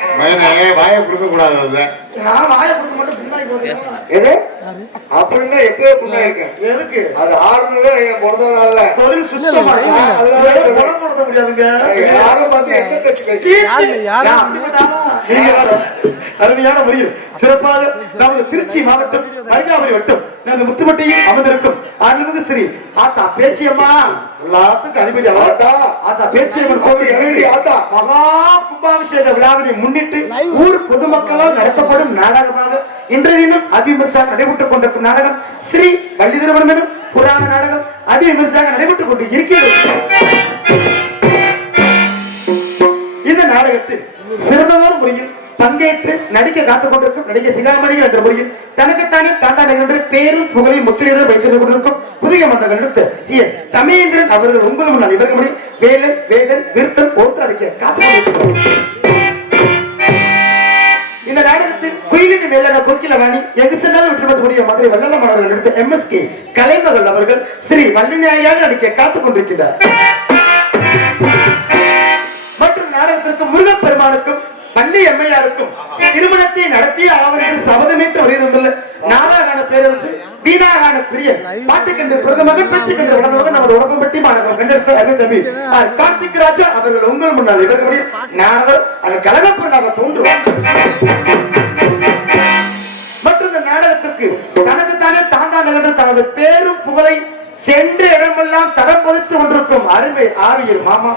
வாயை கொடுக்க கூடாது. நான் வாயை கொடுக்க மட்டும் பின்னாடி போறேன். எது அப்படின்னா எப்பவே புண்ணாயிருக்கேன். எதுக்கு? அது ஆறுனதே என் பிறந்தவனால. தொழில் சுத்தமா குணப்படுத்த முடியாதுங்க. யாரும் பார்த்து என்ன பேச்சு பேசி அருமையான முறையில் சிறப்பாக நமது திருச்சி மாவட்டம் மரியாதை வட்டம் நமது முத்துமட்டையில் அமர்ந்திருக்கும் அருள்மிகு ஸ்ரீ ஆத்தா பேச்சியம்மா எல்லாத்துக்கும் அதிபதி அவர்தா ஆத்தா பேச்சியம்மன் கோவில் ஆத்தா மகா கும்பாபிஷேக விழாவினை முன்னிட்டு ஊர் பொதுமக்களால் நடத்தப்படும் நாடகமாக இன்றைய தினம் அதிவிமர்சையாக நடைபெற்றுக் கொண்டிருக்கும் நாடகம் ஸ்ரீ வள்ளி திருமணம் எனும் புராண நாடகம் அதிவிமர்சையாக நடைபெற்றுக் கொண்டு இருக்கிறது. இந்த நாடகத்தில் சிறந்ததோர் முறையில் பங்கேற்று நடிக்க காத்துக் கொண்டிருக்கும் நடிகை சிகாமணிகள் என்ற முறையில் தனக்குத்தானே தாண்டாடுகின்ற பேரும் புகழையும் முத்திரையுடன் வைத்துக் கொண்டிருக்கும் புதிய மன்றங்கள் எடுத்து CS தமிழேந்திரன் அவர்கள் உங்கள் முன்னால் இவர்கள் முடி வேலன் வேடன் விருத்தம் ஒருத்தர் அடிக்க காத்துக் கொண்டிருக்கிறார். இந்த நாடகத்தில் குயிலின் மேலான கோக்கிலவாணி எங்கு சென்றாலும் வெற்றி பெறக்கூடிய மதுரை வல்லல மாணவர்கள் எடுத்த MSK கலைமகள் அவர்கள் ஸ்ரீ வள்ளிநாயாக நடிக்க காத்துக் கொண்டிருக்கிறார். மற்றும் நாடகத்திற்கு முருகப்பெருமானுக்கும் வள்ளி அம்மையாருக்கும் திருமணத்தை நடத்திய அவர்கள் சபதமேற்று வருகின்ற நாராயண பேரரசு வீணாகான பிரியன் பாட்டுக்கன்று பிரதமக பேச்சுக்கன்று வளர்ந்தவர்கள் நமது உடம்பம்பட்டி மாநகரம் கண்டெடுத்த அருமை தம்பி கார்த்திக் ராஜா அவர்கள் உங்கள் முன்னால் இவர்களுடைய நாரதர் அந்த கலகப்பொருளாக தோன்றுவார். மற்றும் இந்த நாடகத்திற்கு தனக்குத்தானே தாண்டாண்டு தனது பேரும் புகழை சென்ற இடமெல்லாம் தடம் பதித்து கொண்டிருக்கும் அருமை ஆவியர் மாமா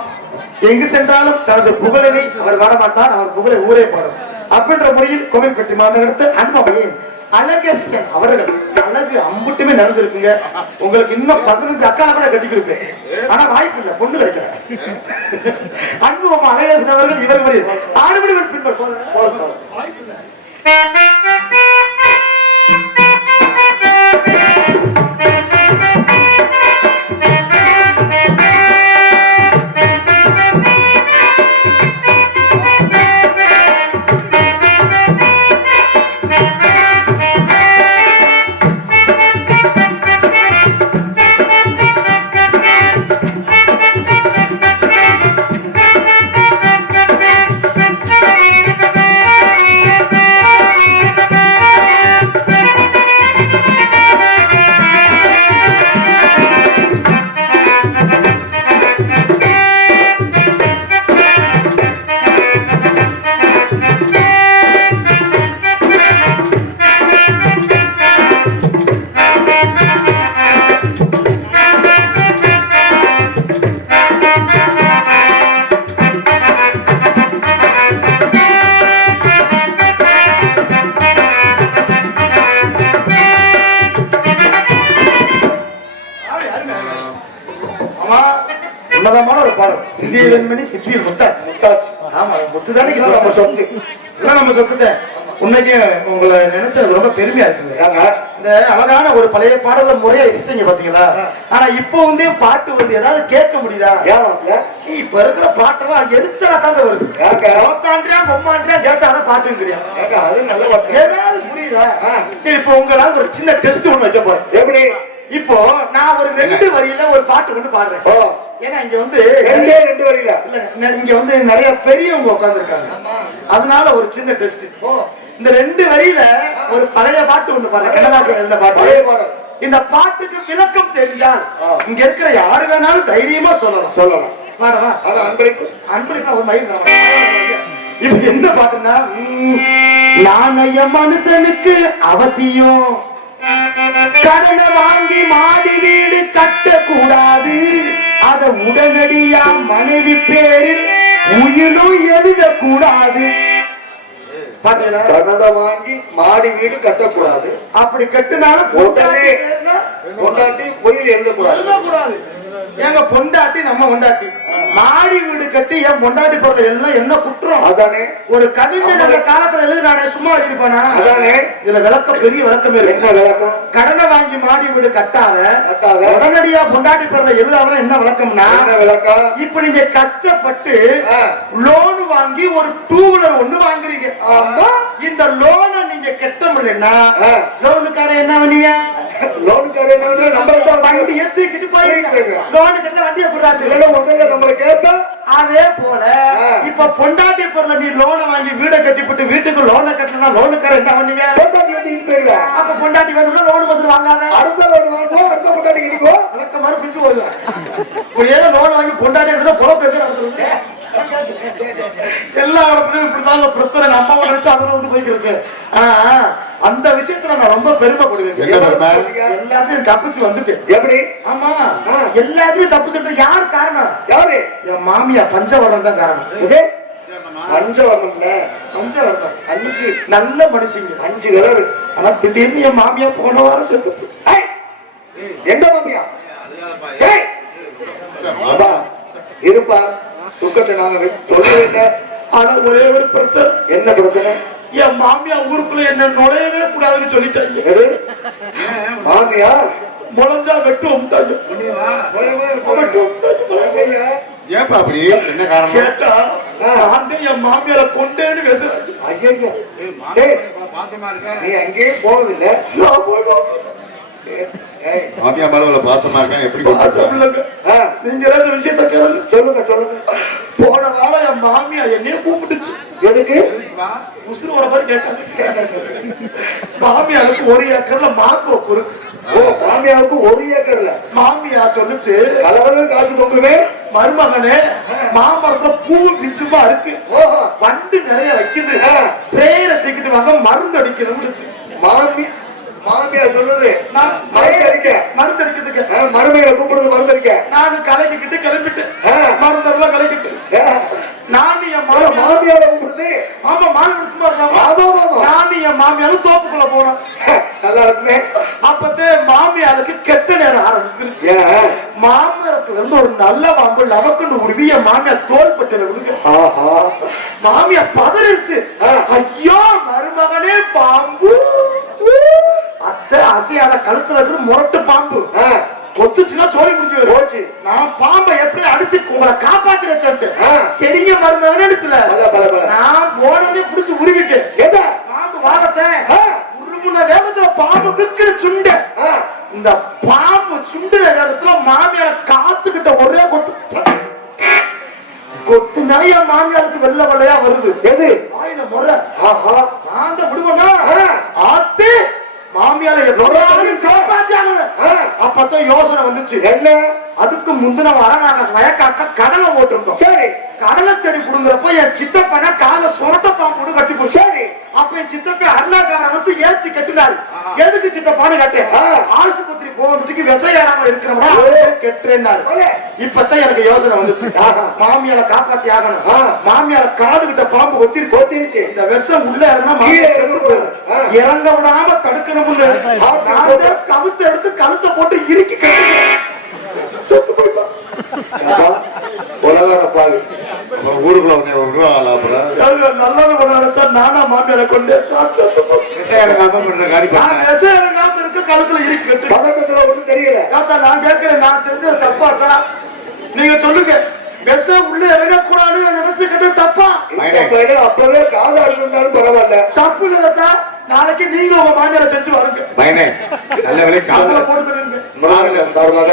எங்கு சென்றாலும் தனது புகழினை அவர் வரமாட்டார், அவர் புகழை ஊரே பாடும் அப்படின்ற முறையில் கோவில்பட்டி மாநகரத்து அன்பமையின் அழகேசன் அவர்கள் அழகு அம்புட்டுமே நடந்திருக்குங்க. உங்களுக்கு இன்னும் 15 அக்கால கூட கட்டி கொடுப்பேன், ஆனா வாய்ப்பு இல்லை, பொண்ணு கிடைக்கல. அன்பு மாமா அழகேசன் அவர்கள் இவர் முறையில் 6 மணி வரை பின்பற்ற வாய்ப்பு இல்லை. சிப்பி முத்தாச்சு. முட்டாச்சு. ஆமா முத்துதானே இதுதான் நம்ம சொத்து. இதெல்லாம் நம்ம சொத்துட்டேன். உண்மைக்கு உங்களை நினைச்சது ரொம்ப பெருமையா இருக்குது. ஏங்க? இந்த அழகான ஒரு பழைய பாடல முறையா இசைச்சீங்க பாத்தீங்களா? ஆனா இப்போ வந்து பாட்டு வருது, ஏதாவது கேட்க முடியுதா? ஏன் மாப்பிள்ள? இப்ப இருக்கிற பாட்டெல்லாம் எரிச்சலா தாங்க வருது. ஏங்க? ஓத்தாண்டியா பொம்மாண்டியா கேட்டா அதை பாட்டுங்கிறியா? ஏங்க, அது நல்ல பாட்டு. ஏதாவது புரியுதா? சரி, இப்போ உங்களால ஒரு சின்ன டெஸ்ட் ஒண்ணு வைக்க போறேன். எப்படி? இப்போ நான் ஒரு 2 வரியில ஒரு பாட்டு கொண்டு பாடுறேன். ஓ, ஏன்னா இங்க வந்து 2 வரியில. இல்ல, இங்க வந்து நிறைய பெரியவங்க உட்கார்ந்து இருக்காங்க. அதனால ஒரு சின்ன டெஸ்ட். ஓ, இந்த 2 வரியில ஒரு பழைய பாட்டு ஒண்ணு பாடுறேன். கண்ணதாசன் எழுதின பாட்டு. பழைய பாடல். இந்த பாட்டுக்கு விளக்கம் தெரிஞ்சால் இங்க இருக்கிற யாரு வேணாலும் தைரியமா சொல்லலாம். சொல்லலாம். பாடவா? அது அன்பளிப்பு. அன்பளிப்பா ஒரு மயில் தான். இப்ப என்ன பாட்டுன்னா, நாணய மனுஷனுக்கு அவசியம், கடனை வாங்கி மாடி வீடு கட்டக்கூடாது, அத உடனடியா மனைவி பேரில் உயிரும் எழுதக்கூடாது. பாத்தீங்களா? கடனை வாங்கி மாடி வீடு கட்டக்கூடாது. அப்படி கட்டினாலும் உடனே பொண்டாட்டி பொய்யில் எழுதக்கூடாது. எழுதக்கூடாது. ஏங்க பொண்டாட்டி நம்ம பொண்டாட்டி மாடி வீடு கட்டி என் பொண்டாட்டி போறது எல்லாம் என்ன குற்றம்? அதானே. ஒரு கவிஞன் அந்த காலத்துல எழுதுனானே, சும்மா எழுதிப்பானா? அதானே. இதுல விளக்கம், பெரிய விளக்கமே இருக்கு. என்ன விளக்கம்? கடனை வாங்கி மாடி வீடு கட்டாத, கட்டாத, உடனடியா பொண்டாட்டி போறத எழுதாத என்ன விளக்கம்னா, என்ன விளக்கம்? இப்ப நீங்க கஷ்டப்பட்டு ஆ. லோன் வாங்கி ஒரு 2 வீலர் ஒண்ணு வாங்குறீங்க. ஆமா. இந்த லோனை நீங்க கட்ட முடியலன்னா ஆ. லோனுக்கார என்ன பண்ணுவீங்க? லோனுக்காரர் என்ன நம்பர் தான் வண்டி ஏத்திக்கிட்டு போயிருங்க. போயிருங்க. லோனு கட்டல வண்டியை போடாது. இல்ல முதல்ல நம்மள கேட்டா அதே போல ஆ. இப்ப பொண்டாட்டி பொருள நீ லோனை வாங்கி வீடை கட்டிவிட்டு வீட்டுக்கு லோனை கட்டலன்னா லோனுக்கார என்ன பண்ணுவீங்க? பொண்டாட்டி கட்டிட்டு போயிருவா. அப்ப பொண்டாட்டி வேணும்னா லோன் பசங்க வாங்காத. அடுத்த லோன் வாங்குவோம், அடுத்த பொண்டாட்டி கட்டிக்குவோம். வழக்க மாதிரி பிடிச்சு போடுவேன். ஏதோ லோன் வாங்கி பொண்டாட்டி எடுத்தா பொழப்பு எப்படி நடத்துறது? எல்லா இடத்துலயும் இப்படிதான் பிரச்சனை. நம்ம நினைச்சு அதுல வந்து போய்க்கிருக்கு. ஆனா அந்த விஷயத்துல நான் ரொம்ப பெருமைப்படுவேன். எல்லாத்தையும் தப்பிச்சு வந்துட்டேன். எப்படி? ஆமா, எல்லாத்தையும் தப்பிச்சுட்டு யார் காரணம்? யாரு? என் மாமியா பஞ்சவர்ணம் தான் காரணம். இது பஞ்சவர்ணம்ல பஞ்சவர்ணம் 5 நல்ல மனுஷங்க, 5 கலர். ஆனா திடீர்னு என் மாமியா போன வாரம் செத்து போச்சு. எந்த மாமியா? ஏய், அப்பா, இருப்பா, துக்கத்தை நாங்க சொல்லவே இல்லை. ஆனா ஒரே ஒரு பிரச்சனை. என்ன பிரச்சனை? என் மாமியா ஊருக்குள்ள என்ன நுழையவே கூடாதுன்னு சொல்லிட்டாங்க. எது? மாமியா முளைஞ்சா வெட்டுவோம் ஏப்பா அப்படி என்ன காரணம்? கேட்டா நான் என் மாமியார கொண்டேன்னு பேசுறேன். ஐயா, டேய், நீ அங்கேயே போனதில்லை. மாமியா மேல பாசமா இருக்காங்க. எப்படி சொல்லுங்க, நீங்க இந்த விஷயத்த கேளுங்க. சொல்லுங்க சொல்லுங்க. போன வாரம் என் மாமியா என்னைய கூப்பிட்டுச்சு. எதுக்கு? உசுறு வர மாதிரி கேட்டாங்க. மாமியாருக்கு 1 ஏக்கர்ல மாத்தோப்பு இருக்கு. ஓ, மாமியாவுக்கு 1 ஏக்கர்ல. மாமியா சொல்லுச்சு, கலவரம் காய்ச்சி தொங்குமே மருமகனே மாமரத்துல பூ பிச்சுமா இருக்கு, ஓஹோ, வண்டு நிறைய வைக்குது, பிரேயரை தூக்கிட்டு வாங்க மருந்து அடிக்கணும்னு. மாமியா சொல்லுது மருந்து அடிக்க. மருந்து அடிக்கிறதுக்கு மருமைகளை கூப்பிடுறது மருந்து அடிக்க. நானு கலக்கிட்டு கிளம்பிட்டேன். மருந்தெல்லாம் கலக்கிட்டு நானு என் மாமியார கூப்பிடுது. ஆமா, மாமி சும்மா இருக்காமா? நானு என் மாமியாரும் தோப்புக்குள்ள போனோம். நல்லா இருக்குமே. அப்பத்தே மாமியாருக்கு கெட்ட நேரம் ஆரம்பிச்சிருச்சு. மாமரத்துல இருந்து ஒரு நல்ல மாம்பு லவக்குன்னு உருவி என் மாமியார் தோல் பட்டியல விடுங்க. மாமியா பதறிச்சு. ஐயோ மருமகனே பாம்பு. அத்தை அசையாத கழுத்துல இருந்து முரட்டு பாம்பு கொத்துச்சுன்னா சோழி முடிச்சு போச்சு. நான் பாம்பை எப்படி அடிச்சு உங்களை காப்பாத்திட்டு சரிங்க மருமகனே அடிச்சுல. நான் போனவனே புடிச்சு உருவிட்டேன். பாம்பு வாரத்தை உருமுன வேகத்துல பாம்பு விக்கிற சுண்ட. இந்த பாம்பு சுண்டுற வேகத்துல மாமியார காத்துக்கிட்ட ஒரே கொத்து நிறைய மாமியாருக்கு வெள்ள வெள்ளையா வருது. எது? ஆயின முறை அந்த விடுவனா ஆத்து மாமியால அப்பதான் யோசனை வந்துச்சு. என்ன? அதுக்கு முந்தின வாரம் நாங்க வயக்காக்க கடலை ஓட்டிருந்தோம். சரி, கடலை செடி புடுங்குறப்ப என் சித்தப்பன கால சுரட்ட பாம்பு கட்டி போச்சு. சரி, அப்ப என் சித்தப்ப அருளாக்காரன் வந்து ஏத்தி கட்டினாரு. எதுக்கு சித்தப்பான்னு கேட்டேன். ஆஸ்பத்திரி போறதுக்கு விசையாராம இருக்கிறவனா கெட்டுறேன்னாரு. இப்பதான் எனக்கு யோசனை வந்துச்சு. மாமியால காப்பாத்தி ஆகணும். மாமியால காது கிட்ட பாம்பு கொத்திருச்சு. இந்த விஷம் உள்ள இறங்க விடாம தடுக்கணும்னு கவுத்து எடுத்து கழுத்தை போட்டு இறுக்கி கட்டி செத்து போயிட்டான். உலகார பாவி. அப்புறம் ஊருக்குள்ள உன்னை விடுவாங்களா அப்புறம் நல்லது பண்ண நினைச்சா நானா மாமியாரை கொண்டு சாப்பிட்டு விஷயம் இறங்காம பண்ற காரி பண்ண விஷம் இறங்காம இருக்க கழுத்துல இருக்கு பதட்டத்துல ஒண்ணும் தெரியல. தாத்தா நான் கேட்கிறேன், நான் செஞ்சது தப்பாத்தா? நீங்க சொல்லுங்க. விஷம் உள்ள இறங்கக்கூடாதுன்னு நினைச்சுக்கிட்டு தப்பா? அப்பவே காதா இருந்தாலும் பரவாயில்ல. தப்பு இல்லதா. நாளைக்கு நீங்க உங்க மாமியாரை செஞ்சு வருங்க. மயனே நல்ல வேலை காதல போட்டு சார்பாக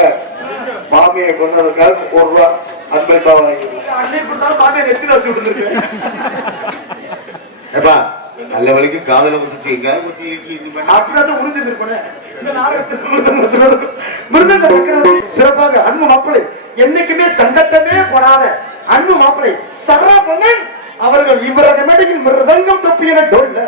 மாமியை கொண்டதற்காக ₹1 அன்பளிப்பா வாங்கி அன்னை கொடுத்தாலும் மாமியை நெத்தில வச்சு விட்டுருக்கேன். ஏப்பா நல்ல வேலைக்கு காதல ஊத்திங்க அப்படிதான் உறுதி இருப்பேன். இந்த நாடகத்தில் மிருதங்க சக்கரவர்த்தி சிறப்பாக அன்பு மாப்பிள்ளை என்னைக்குமே சங்கட்டமே போடாத அன்பு மாப்பிள்ளை சரவணன் அவர்கள் இவரது மேடையில் மிருதங்கம் தப்பியன டோல்ல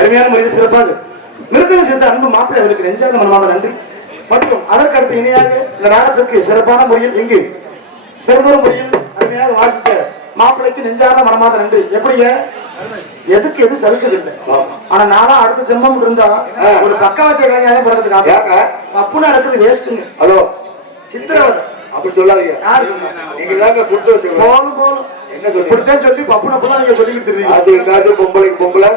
அருமையான முறையில் சிறப்பாக மிருதங்க சேர்ந்த அன்பு மாப்பிள்ளை அவருக்கு நெஞ்சாத மனமாத நன்றி. மற்றும் அதற்கடுத்து இணையாக இந்த நாடகத்திற்கு சிறப்பான முறையில் இங்கு சிறந்தொரு முறையில் அருமையாக வாசிச்ச மாப்பிள்ளைக்கு நெஞ்சாத மனமாத நன்றி. எப்படிங்க எதுக்கு எது சலிச்சது இல்லை. ஆனா நானும் அடுத்த ஜென்மம் இருந்தா ஒரு பக்கவாத்திய கலைஞராக பிறக்கிறதுக்கு ஆசை. ஏங்க? பப்புனா இருக்குது வேஸ்ட்டுங்க. ஹலோ, சித்திரவதை. அப்படி சொல்லாதீங்க. யாரு சொன்னா? நீங்க தாங்க கொடுத்து வச்சுக்கணும். போலும் போலும். என்ன சொல்றீங்க? இப்படித்தான் சொல்லி பப்புனா புள்ள நீங்க சொல்லிக்கிட்டு இருக்கீங்க. அது எங்காச்சும் பொம்பளைக்கு பொம்பளை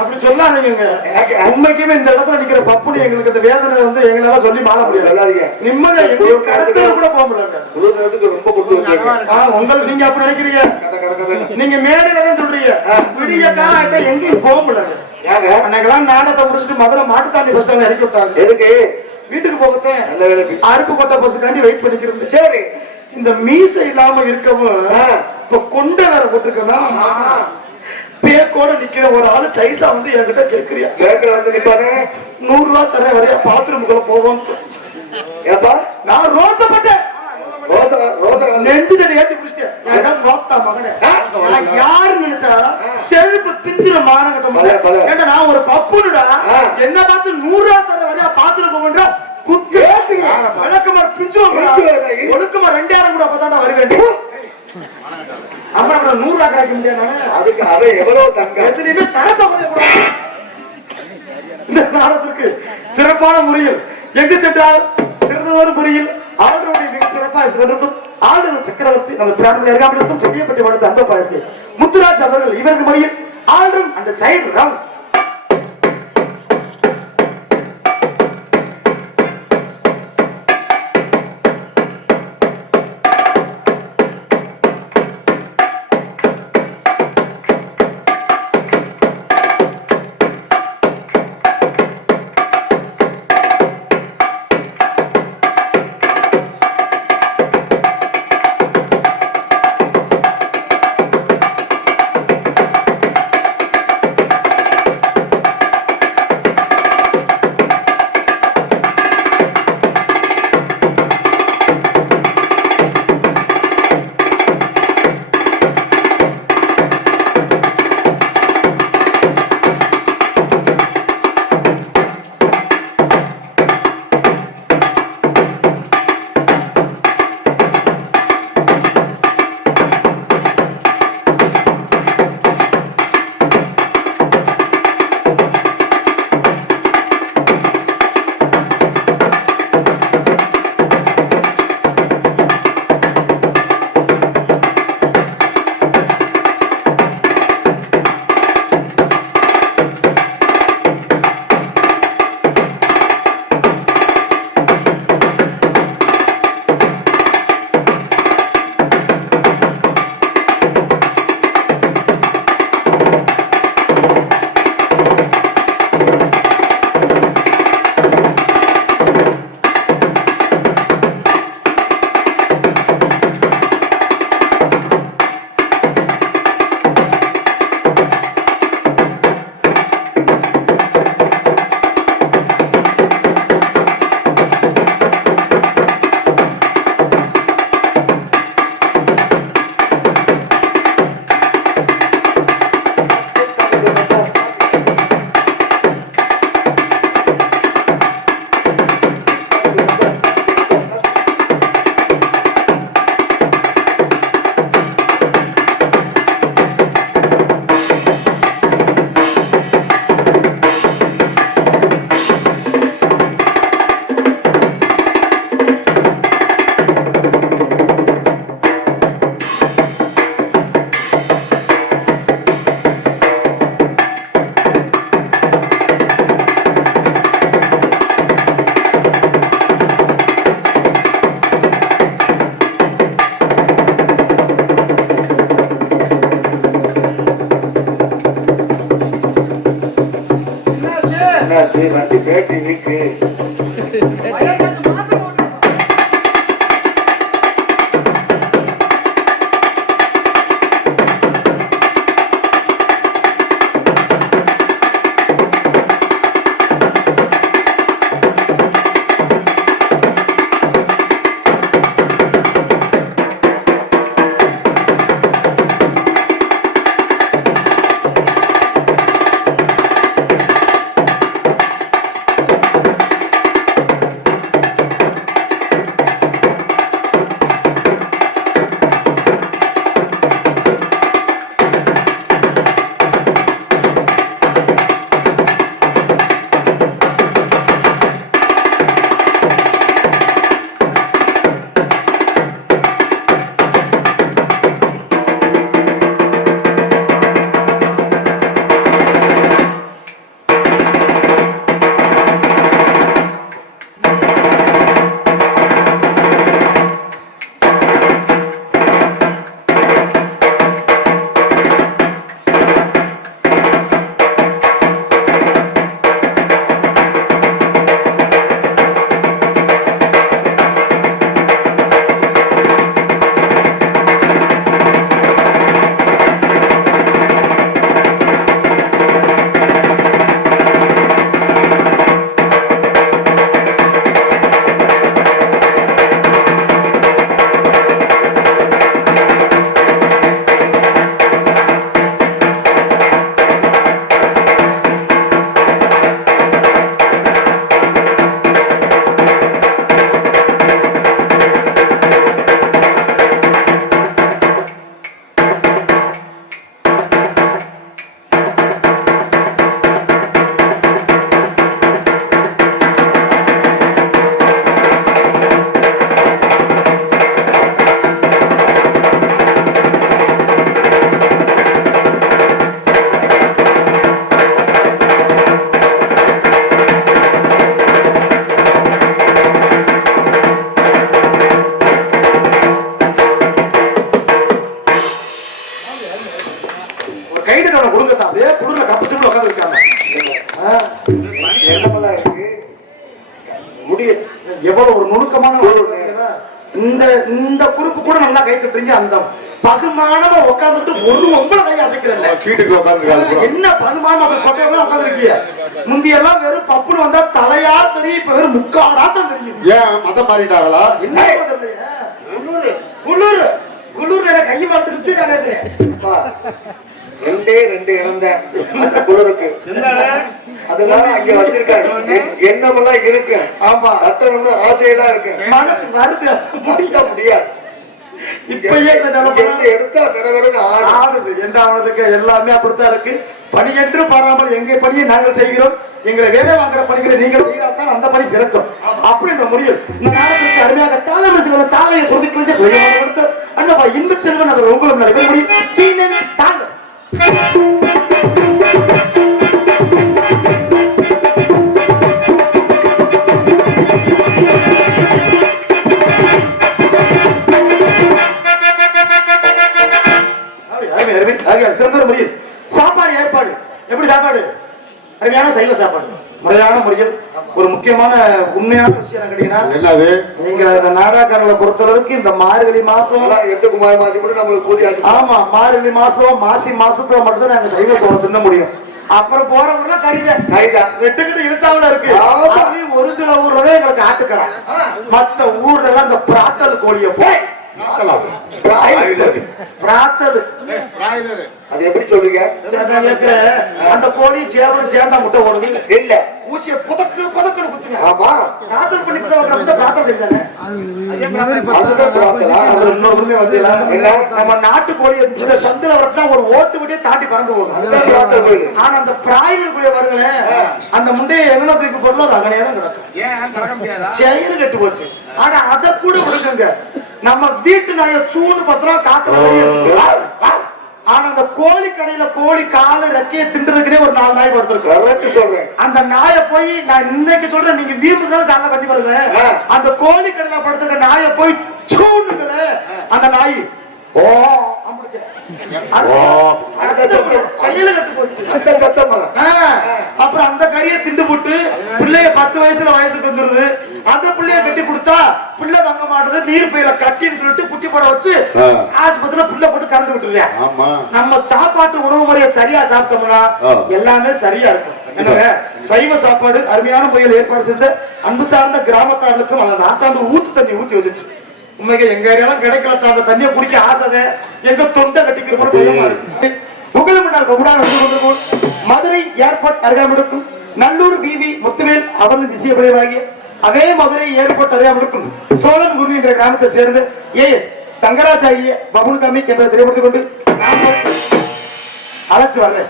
அப்படி சொல்லாதீங்க. உண்மைக்குமே இந்த இடத்துல நிக்கிற பப்புனு எங்களுக்கு இந்த வேதனை வந்து எங்களால சொல்லி மாற முடியாது. சொல்லாதீங்க. நிம்மதியா எங்க கடத்துல கூட போக முடியல. குளிர்றதுக்கு ரொம்ப கொடுத்து வச்சிருக்கேன். உங்களுக்கு நீங்க அப்படி நினைக்கிறீங்க. கதை கதை கதை. நீங்க மேடையில தான் சொல்றீங்க. விடிய காலம் ஆயிட்டா எங்கேயும் போக முடியாது. ஏங்க? அன்னைக்கெல்லாம் நாடகத்தை முடிச்சுட்டு மதுரை மாட்டுத்தாண்டி பஸ் ஸ்டாண்ட்ல இறக்கி விட்டாங்க. எதுக்கு? வீட்டுக்கு போகத்தேன். நல்ல வேலைக்கு. அருப்பு கொட்டை பஸ்ஸுக்காண்டி வெயிட் பண்ணிக்கிறது. சரி. இந்த மீசை இல்லாம இருக்கவும் இப்ப கொண்ட வேற போட்டுருக்கணும். ஆமா. பேக்கோட நிக்கிற ஒரு ஆளு சைஸா வந்து என்கிட்ட கேக்குறியா? கேட்கற வந்து நிப்பானே. 100 ரூபாய் தரேன் வரையா பாத்ரூமுக்குள்ள போவோம். ஏப்பா? நான் ரோசப்பட்டேன். ரோசா ரோசா நெஞ்சு தடி ஏத்தி பிடிச்சிட்டேன். நான் நோத்தா மகனே. நான் யாரு நினைச்சா செருப்பு பிஞ்சிர மானகட்டம். ஏன்னா நான் ஒரு பப்புனுடா. என்ன பார்த்து 100 ரூபாய் தர வரையா பாத்ரூம் போகன்ற குத்து விளக்கமா பிஞ்சுவாங்க. ஒழுக்கமா 2000 கூட அப்பதான்டா வருவேன். அம்மா 100 ரூபாய் கிடைக்க முடியாது. அதுக்கு அதை எவ்வளவு தங்க எத்தனையுமே தரத்தை இந்த நாடகத்திற்கு சிறப்பான முறையில் எங்கு சென்றால் சிறந்ததொரு முறையில் ஆளுடைய மிக சிறப்பாக சிறக்கும் ஆளுநர் சக்கரவர்த்தி நம்ம பிராணியில் இருக்காமலும் செய்யப்பட்டு வளர்த்த அந்த பாயசத்தை முத்துராஜ் அவர்கள் இவருக்கு முறையில் ஆளும் அந்த சைடு ரவுண்ட் என்னாச்சு? வண்டி பேட்டரி வீக்கு. அசைக்கிட்டீங்க அந்த பகுமானமா உட்காந்துட்டு ஒரு ஒன்பது கை அசைக்கிறல்ல சீட்டுக்கு உட்காந்து என்ன பகுமானம் அப்படி கொட்டையெல்லாம் உட்காந்துருக்கீங்க முந்தியெல்லாம் வெறும் பப்புனு வந்தா தலையா தெரியும் இப்ப வெறும் முக்காடாட்டம் தெரியுது ஏன் மதம் மாறிட்டாங்களா என்ன தெரியலையே குளிர் குளிர் எனக்கு கையை பார்த்துருச்சு நான் கேட்கிறேன் ரெண்டே ரெண்டு இடம் தான் அந்த குளிருக்கு அதெல்லாம் அங்க வச்சிருக்காங்க எண்ணமெல்லாம் இருக்கு ஆமா கட்டணும்னு ஆசையெல்லாம் இருக்கு மனசு வருது முடிக்க முடியாது இப்பயே இந்த நிலைமை எடுத்தா கடகடன்னு ஆடுது என்ன ஆனதுக்கு எல்லாமே அப்படித்தான் இருக்கு பணி என்று பாராமல் எங்க பணியை நாங்கள் செய்கிறோம் எங்களை வேலை வாங்குற பணிகளை நீங்கள் செய்தால்தான் அந்த பணி சிறக்கும் அப்படின்ற முடியும் இந்த நாடகத்திற்கு அருமையாக தாள தாளையை சொதுக்கி அண்ணப்பா இன்ப செல்வன் அவர் உங்களும் நடைபெறபடி சீனன் தாங்க சிறந்த முடியும் சாப்பாடு ஏற்பாடு எப்படி சாப்பாடு அருமையான சைவ சாப்பாடு முறையான முறையில் ஒரு முக்கியமான உண்மையான விஷயம் கேட்டீங்கன்னா என்னது நீங்க இந்த நாடகங்களை பொறுத்தளவுக்கு இந்த மார்கழி மாசம் எட்டு குமார் மாத்தி கூட நம்மளுக்கு கூதியாச்சு ஆமா மார்கழி மாசம் மாசத்துல மட்டும்தான் நாங்க சைவ சோறு தின்ன முடியும் அப்புறம் போறவங்க கைதான் வெட்டுக்கிட்டு இருக்காமல இருக்கு அதுலயும் ஒரு சில ஊர்ல தான் எங்களுக்கு ஆட்டுக்கிறான் மத்த ஊர்ல எல்லாம் இந்த பிராத்தல் கோழிய போய் பிராத்தல் அது எப்படி சொல்றீங்க அந்த கோழி சேவலும் சேர்ந்தா முட்டை ஓடுது இல்ல ஊசிய புதக்கு புதக்குன்னு குத்துங்க ஆமா பிராத்தல் பண்ணி பிராத்தல் தெரிஞ்சானே அதுதான் பிரார்த்தனா. நம்ம நாட்டு கோழி சந்தில வரட்டா ஒரு ஓட்டு விட்டே தாண்டி பறந்து போகும் அதுதான் பிரார்த்தனை கோயில். ஆனா அந்த பிராய்லர் கோழி வருங்களேன் அந்த முண்டையை எவ்வளவு தூக்கி போடணும் அது அங்கனே தான் கிடக்கும் செயல் கெட்டு போச்சு ஆனா அதை கூட விடுங்க நம்ம வீட்டு நாய சூடு பத்திரம் காட்டுறது ஆனா அந்த கோழி கடையில கோழி காலு ரெக்கையை தின்றதுக்குனே ஒரு 4 நாய் படுத்திருக்கு சொல்றேன் அந்த நாயை போய் நான் இன்னைக்கு சொல்றேன் நீங்க வீம்பு கால பண்ணி பாருங்க அந்த கோழி கடையில படுத்துக்க நாயை போய் சூடுங்களே அந்த நாய் ஓ அப்புறம் அந்த கறியை திண்டு போட்டு பிள்ளைய 10 வயசுக்கு வந்துருது அந்த பிள்ளைய கட்டி கொடுத்தா பிள்ளை தங்க மாட்டது நீர் பையில கட்டின்னு சொல்லிட்டு குட்டி போட வச்சு ஆஸ்பத்திரியில பிள்ளை போட்டு கறந்து விட்டுருவேன் நம்ம சாப்பாட்டு உணவு முறையை சரியா சாப்பிட்டோம்னா எல்லாமே சரியா இருக்கும் எனவே சைவ சாப்பாடு அருமையான முறையில் ஏற்பாடு செஞ்ச அன்பு சார்ந்த கிராமத்தார்களுக்கும் அந்த நாத்தாந்து ஊத்து தண்ணி ஊத்தி வச்சுச்சு உண்மைக்கு எங்க ஏரியாலாம் கிடைக்கல அந்த தண்ணியை குடிக்க ஆசை எங்க தொண்டை கட்டிக்கிற போல பயமா இருக்கு மதுரை ஏர்போர்ட் அருகாமிருக்கும் நல்லூர் பிவி முத்துவேல் அவர்கள் திசையபடியாகிய அதே மதுரை ஏர்போர்ட் அருகாமிருக்கும் சோழன் குரு என்ற கிராமத்தை சேர்ந்து ஏஎஸ் தங்கராஜ் ஆகிய பபுல் கமிக் என்ற திரைப்படத்தை கொண்டு அழைச்சு வரேன்